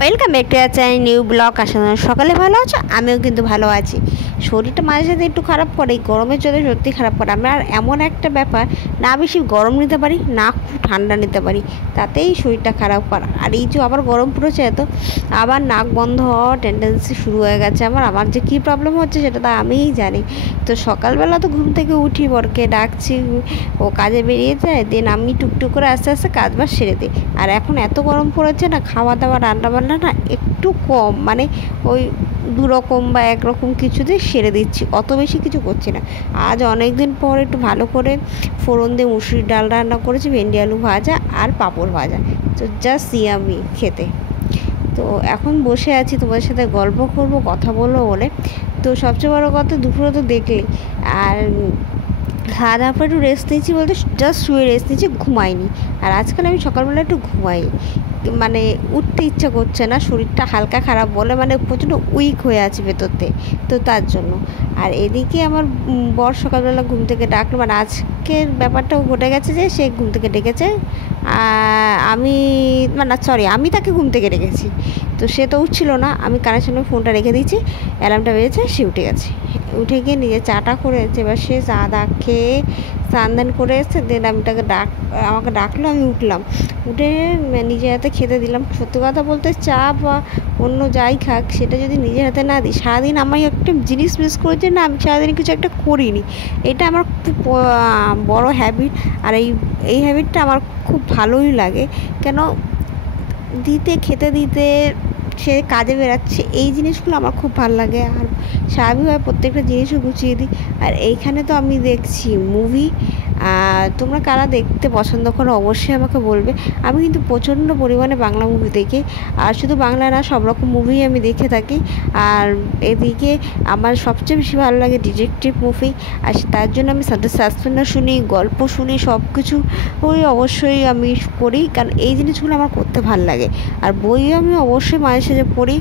Welcome back to our channel new blog. আসলে সকালে ভালো আছো, আমিও কিন্তু ভালো আছি। শরীরটা মাঝে সাথে একটু খারাপ করে, গরমের জন্য সত্যি খারাপ করে। আমার এমন একটা ব্যাপার, না বেশি গরম নিতে পারি না খুব ঠান্ডা নিতে পারি, তাতেই শরীরটা খারাপ করে। আর এই যে আবার গরম পড়েছে এত, আবার নাক বন্ধ হওয়ার টেন্ডেন্সি শুরু হয়ে গেছে আমার যে কী প্রবলেম হচ্ছে সেটা তো আমিই জানি। তো সকালবেলা তো ঘুম থেকে উঠি, বরকে ডাকছি, ও কাজে বেরিয়ে যায়, দেন আমি টুকটুক করে আস্তে আস্তে কাজ বাজ সেরে দিই। আর এখন এত গরম পড়েছে না, খাওয়া দাওয়া রান্নাবান্না না একটু কম, মানে ওই দুরকম বা একরকম কিছুতে সেরে দিচ্ছি, অত বেশি কিছু করছি না। আজ অনেক দিন পর একটু ভালো করে ফোড়ন দিয়ে মুসুরির ডাল রান্না করেছি, ভেন্ডি আলু ভাজা আর পাঁপড় ভাজা, তো জাস্ট ইয়ামি খেতে। তো এখন বসে আছি তোমাদের সাথে গল্প করব, কথা বলবো বলে। তো সবচেয়ে বড় কথা, দুপুরে তো দেখলে, আর খাওয়া দাওয়ার পর একটু রেস্ট নিয়েছি, বলতে জাস্ট শুয়ে রেস্ট নিয়েছি, ঘুমাইনি। আর আজকাল আমি সকালবেলা একটু ঘুমাই, মানে উঠতে ইচ্ছা করছে না, শরীরটা হালকা খারাপ বলে, মানে প্রচণ্ড উইক হয়ে আছে ভেতরতে, তো তার জন্য। আর এদিকে আমার বর সকালবেলা ঘুম থেকে ডাকলো, মানে আজকের ব্যাপারটাও ঘটে গেছে যে সে ঘুম থেকে ডেকেছে, আমি মানে সরি আমি তাকে ঘুম থেকে ডেকেছি। তো সে তো উঠছিল না, আমি কানের সামনে ফোনটা রেখে দিয়েছি, অ্যালার্মটা বেজেছে, সে উঠে গেছে। উঠে গিয়ে নিজে চাটা করেছে, এবার সে চা দা খেয়ে স্নান দান করে এসে দেন আমি তাকে আমাকে ডাকলো, আমি উঠলাম, উঠে নিজের হাতে খেতে দিলাম। সত্যি কথা বলতে, চা বা অন্য যাই খাক, সেটা যদি নিজের হাতে না দিই, সারাদিন আমি একটা জিনিস মিস করেছি না, আমি সারাদিন কিছু একটা করিনি। এটা আমার খুব বড় হ্যাবিট। আর এই হ্যাবিটটা আমার খুব ভালোই লাগে, কেন খেতে দিতে, সে কাজে বেরাচ্ছে, এই জিনিসগুলো আমার খুব ভালো লাগে। আর স্বাভাবিকভাবে প্রত্যেকটা জিনিসও গুছিয়ে দিই। আর এইখানে তো আমি দেখছি মুভি, তোমরা কারা দেখতে পছন্দ করো অবশ্যই আমাকে বলবে। আমি কিন্তু প্রচণ্ড পরিমাণে বাংলা মুভি দেখি, আর শুধু বাংলা না, সব রকম মুভি আমি দেখে থাকি। আর এদিকে আমার সবচেয়ে বেশি ভালো লাগে ডিটেকটিভ মুভি, আর তার জন্য আমি সাসপেন্স শুনি, গল্প শুনি, সব কিছু ওই অবশ্যই আমি করি, কারণ এই জিনিসগুলো আমার করতে ভালো লাগে। আর বইও আমি অবশ্যই মাঝে সাঝে পড়ি,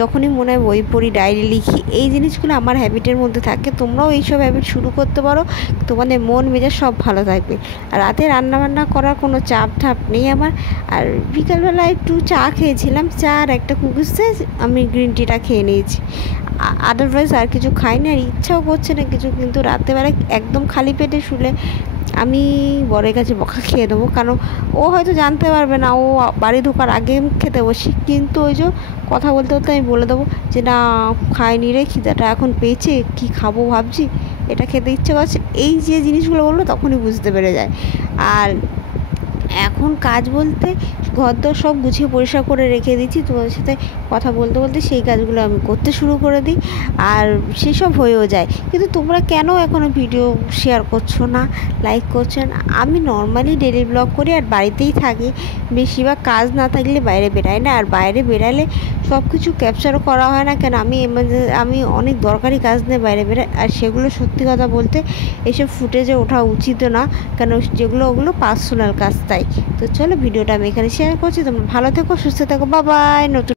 যখনই মনে হয় বই পড়ি, ডায়েরি লিখি, এই জিনিসগুলো আমার হ্যাবিটের মধ্যে থাকে। তোমরাও এইসব হ্যাবিট শুরু করতে পারো, তোমাদের মন মেজাজ সব ভালো থাকবে। আর রাতে রান্নাবান্না করার কোনো চাপ ঠাপ নেই আমার। আর বিকালবেলা একটু চা খেয়েছিলাম, চা আর একটা কুকিজে আমি গ্রিন টিটা খেয়ে নিয়েছি, আদারওয়াইজ আর কিছু খাইনি। আর ইচ্ছাও করছে না কিছু, কিন্তু রাত্রেবেলা একদম খালি পেটে শুলে আমি বরের কাছে বকা খেয়ে দেবো, কারণ ও হয়তো জানতে পারবে না, ও বাড়ি ঢোকার আগে খেতে বসি, কিন্তু ওই যে কথা বলতে বলতে আমি বলে দেবো যে না, খাইনি রে, খিদাটা এখন পেয়েছে, কি খাবো ভাবছি, এটা খেতে ইচ্ছে করছে। এই যে জিনিসগুলো বললো তখনই বুঝতে পেরে যায়। আর এখন কাজ বলতে ঘরদোর সব গুছিয়ে পরিষ্কার করে রেখে দিচ্ছি, তোমাদের সাথে কথা বলতে বলতে সেই কাজগুলো আমি করতে শুরু করে দিই, আর সেসব হয়েও যায়। কিন্তু তোমরা কেন এখনও ভিডিও শেয়ার করছো না, লাইক করছো না? আমি নর্মালি ডেলি ব্লগ করি আর বাড়িতেই থাকি, বেশিরভাগ কাজ না থাকলে বাইরে বেরাই না। আর বাইরে বেরালে সব কিছু ক্যাপচারও করা হয় না, কেন আমি অনেক দরকারি কাজ নিয়ে বাইরে বেরাই, আর সেগুলো সত্যি কথা বলতে এসব ফুটেজে ওঠা উচিত না, কেন ওগুলো পার্সোনাল কাজ। তাই তো চলো, ভিডিওটা আমি এখানে শেয়ার করছি। তোমরা ভালো থেকো, সুস্থ থেকো, বাই বাই। নতুন